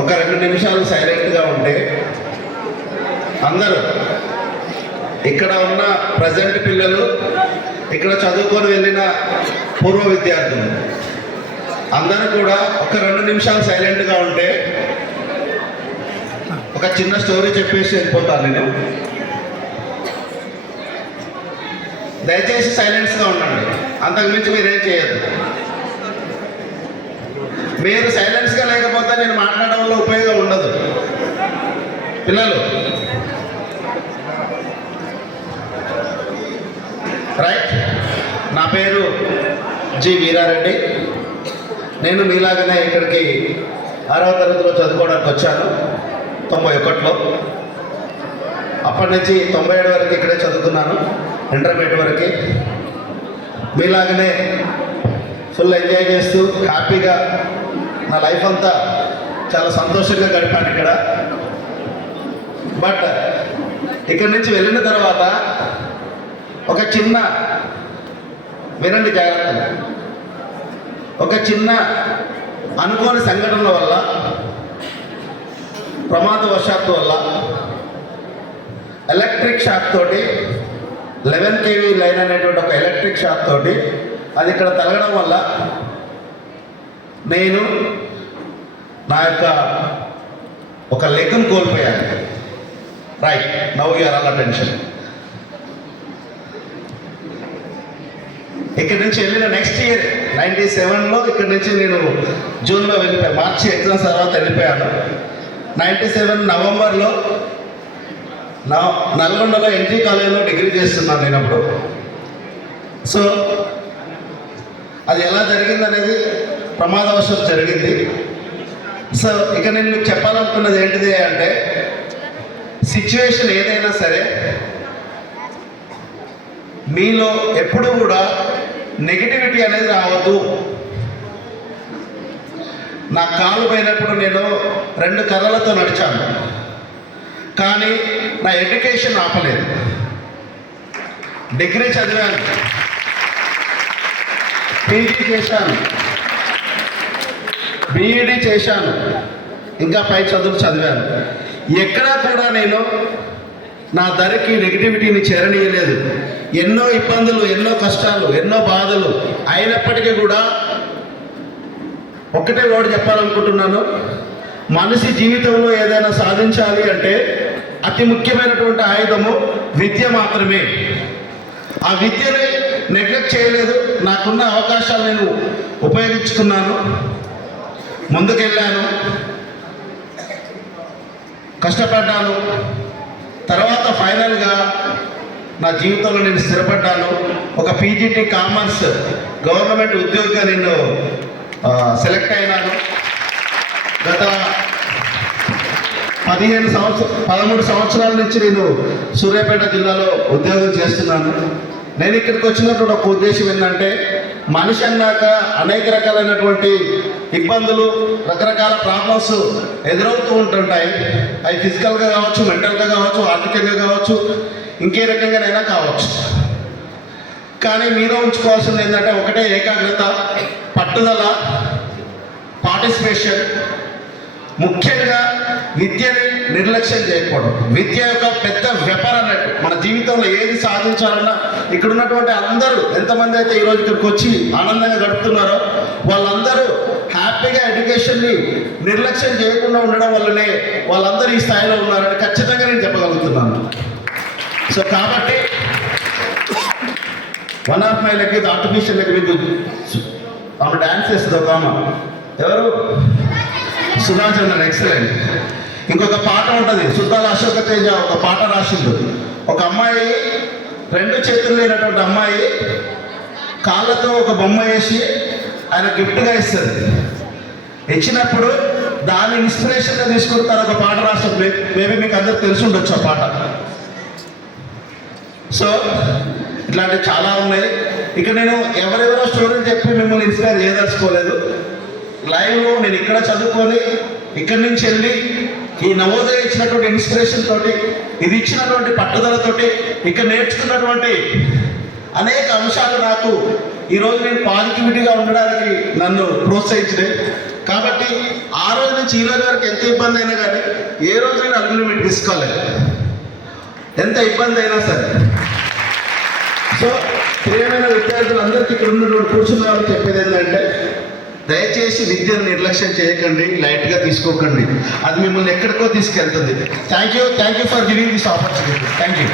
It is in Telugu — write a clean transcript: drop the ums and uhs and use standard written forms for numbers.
ఒక 2 నిమిషాలు సైలెంట్గా ఉంటే అందరూ ఇక్కడ ఉన్న ప్రజెంట్ పిల్లలు, ఇక్కడ చదువుకొని వెళ్ళిన పూర్వ విద్యార్థులు అందరూ కూడా ఒక 2 నిమిషాలు సైలెంట్గా ఉంటే ఒక చిన్న స్టోరీ చెప్పేసి వెళ్ళిపోతాను నేను. దయచేసి సైలెన్స్గా ఉండండి, అంతకుమించి మీరేం చేయొద్దు. మీరు సైలెన్స్గా లేకపోతే నేను మాట్లాడడంలో ఉపయోగం ఉండదు. పిల్లలు రైట్. నా పేరు జి వీరారెడ్డి. నేను మీలాగానే ఇక్కడికి 6వ తరగతిలో చదువుకోవడానికి వచ్చాను 91లో. అప్పటి నుంచి 97 వరకు ఇక్కడే చదువుకున్నాను, ఇంటర్మీడియట్ వరకు. మీలాగనే ఫుల్ ఎంజాయ్ చేస్తూ హ్యాపీగా నా లైఫ్ అంతా చాలా సంతోషంగా గడిపాను ఇక్కడ. బట్ ఇక్కడి నుంచి వెళ్ళిన తర్వాత ఒక చిన్న, వినండి జాగ్రత్తగా, ఒక చిన్న అనుకోని సంఘటనల వల్ల, ప్రమాదవశాత్తు వల్ల ఎలక్ట్రిక్ షాక్ తోటి 11 kV లైన్ అనేటువంటి ఒక ఎలక్ట్రిక్ షాక్ తోటి అది ఇక్కడ తగలడం వల్ల నేను నా యొక్క ఒక లెగ్ను కోల్పోయాను. Right now you are all attention. ఇక్కడి నుంచి వెళ్ళిన నెక్స్ట్ ఇయర్ 97లో ఇక్కడి నుంచి నేను జూన్లో వెళ్ళిపోయాను. మార్చి ఎగ్జామ్స్ తర్వాత వెళ్ళిపోయాను. 97 నవంబర్లో నల్గొండలో ఎన్జీ కాలేజీలో డిగ్రీ చేస్తున్నాను నేను అప్పుడు. సో అది ఎలా జరిగింది అనేది ప్రమాదవశాత్తు జరిగింది. సో ఇక నేను మీకు చెప్పాలనుకున్నది ఏంటిది అంటే, సిచ్యువేషన్ ఏదైనా సరే మీలో ఎప్పుడు కూడా నెగిటివిటీ అనేది రావద్దు. నా కాలు పోయినప్పుడు నేను 2 కర్రలతో నడిచాను, కానీ నా ఎడ్యుకేషన్ ఆపలేదు. డిగ్రీ చదివాను, పీజీ చేశాను, బీఈడీ చేశాను, ఇంకా పై చదువులు చదివాను. ఎక్కడా కూడా నేను నా ధరకి నెగిటివిటీని చేరనీయలేదు. ఎన్నో ఇబ్బందులు, ఎన్నో కష్టాలు, ఎన్నో బాధలు అయినప్పటికీ కూడా ఒక్కటే వర్డ్ చెప్పాలనుకుంటున్నాను. మనిషి జీవితంలో ఏదైనా సాధించాలి అంటే అతి ముఖ్యమైనటువంటి ఆయుధము విద్య మాత్రమే. ఆ విద్యని నెగ్లెక్ట్ చేయలేదు. నాకున్న అవకాశాలు నేను ఉపయోగించుకున్నాను, ముందుకెళ్ళాను, కష్టపడ్డాను. తర్వాత ఫైనల్గా నా జీవితంలో నేను స్థిరపడ్డాను. ఒక పీజీటీ కామర్స్ గవర్నమెంట్ ఉద్యోగిగా నేను సెలెక్ట్ అయినాను. గత 13 సంవత్సరాల నుంచి నేను సూర్యాపేట జిల్లాలో ఉద్యోగం చేస్తున్నాను. నేను ఇక్కడికి వచ్చినటువంటి ఒక ఉద్దేశం ఏంటంటే, మనిషి అన్నాక అనేక రకాలైనటువంటి ఇబ్బందులు, రకరకాల ప్రాబ్లమ్స్ ఎదురవుతూ ఉంటుంటాయి. అవి ఫిజికల్గా కావచ్చు, మెంటల్గా కావచ్చు, ఆర్థికంగా కావచ్చు, ఇంకే రకంగానైనా కావచ్చు. కానీ మీలో ఉంచుకోవాల్సింది ఏంటంటే ఒకటే ఏకాగ్రత, పట్టుదల, పార్టిసిపేషన్. ముఖ్యంగా విద్యని నిర్లక్ష్యం చేయకూడదు. విద్య యొక్క పెద్ద వ్యాపారం అన్నట్టు. మన జీవితంలో ఏది సాధించాలన్నా ఇక్కడ ఉన్నటువంటి అందరూ, ఎంతమంది అయితే ఈరోజు ఇక్కడికి వచ్చి ఆనందంగా గడుపుతున్నారో వాళ్ళందరూ హ్యాపీగా ఎడ్యుకేషన్ని నిర్లక్ష్యం చేయకుండా ఉండడం వల్లనే వాళ్ళందరూ ఈ స్థాయిలో ఉన్నారని ఖచ్చితంగా నేను చెప్పగలుగుతున్నాను. సో కాబట్టి one of my leg artificial leg మీకు ఆమె డ్యాన్స్ చేస్తుంది. ఒక ఆమె ఎవరు, సుధాచంద్రన్, ఎక్సలెంట్. ఇంకొక పాట ఉంటుంది, సుద్దాల అశోక తేజ ఒక పాట రాసిండు. ఒక అమ్మాయి, 2 చేతులు లేనటువంటి అమ్మాయి కాళ్ళతో ఒక బొమ్మ వేసి ఆయన గిఫ్ట్గా ఇస్తుంది. ఇచ్చినప్పుడు దాన్ని ఇన్స్పిరేషన్గా తీసుకుని తను ఒక పాట రాస్తుంది. మేబీ మీకు అందరికి తెలిసి ఉండొచ్చు ఆ పాట. సో ఇట్లాంటివి చాలా ఉన్నాయి. ఇక నేను ఎవరెవరో స్టోరీలు చెప్పి మిమ్మల్ని ఇన్స్పైర్ చేయదలుచుకోలేదు. లైవ్లో నేను ఇక్కడ చదువుకొని ఇక్కడి నుంచి వెళ్ళి ఈ నవోదయ ఇచ్చినటువంటి ఇన్స్పిరేషన్ తోటి, ఇది ఇచ్చినటువంటి పట్టుదలతోటి ఇక్కడ నేర్చుకున్నటువంటి అనేక అంశాలు నాకు ఈరోజు నేను పాజిటివిటీగా ఉండడానికి నన్ను ప్రోత్సహించినాయి. కాబట్టి ఆ రోజు నుంచి ఈ రోజు వరకు ఎంత ఇబ్బంది అయినా కానీ ఏ రోజైనా అలుగులు మీకు తీసుకోలేదు, ఎంత ఇబ్బంది అయినా సరే. సో ప్రియమైన విద్యార్థులందరికీ ఇక్కడ ఉన్నటువంటి కూర్చున్న వాళ్ళు చెప్పేది ఏంటంటే, దయచేసి విద్యను నిర్లక్ష్యం చేయకండి, లైట్గా తీసుకోకండి, అది మిమ్మల్ని ఎక్కడికో తీసుకెళ్తుంది. Thank you for giving this opportunity. Thank you.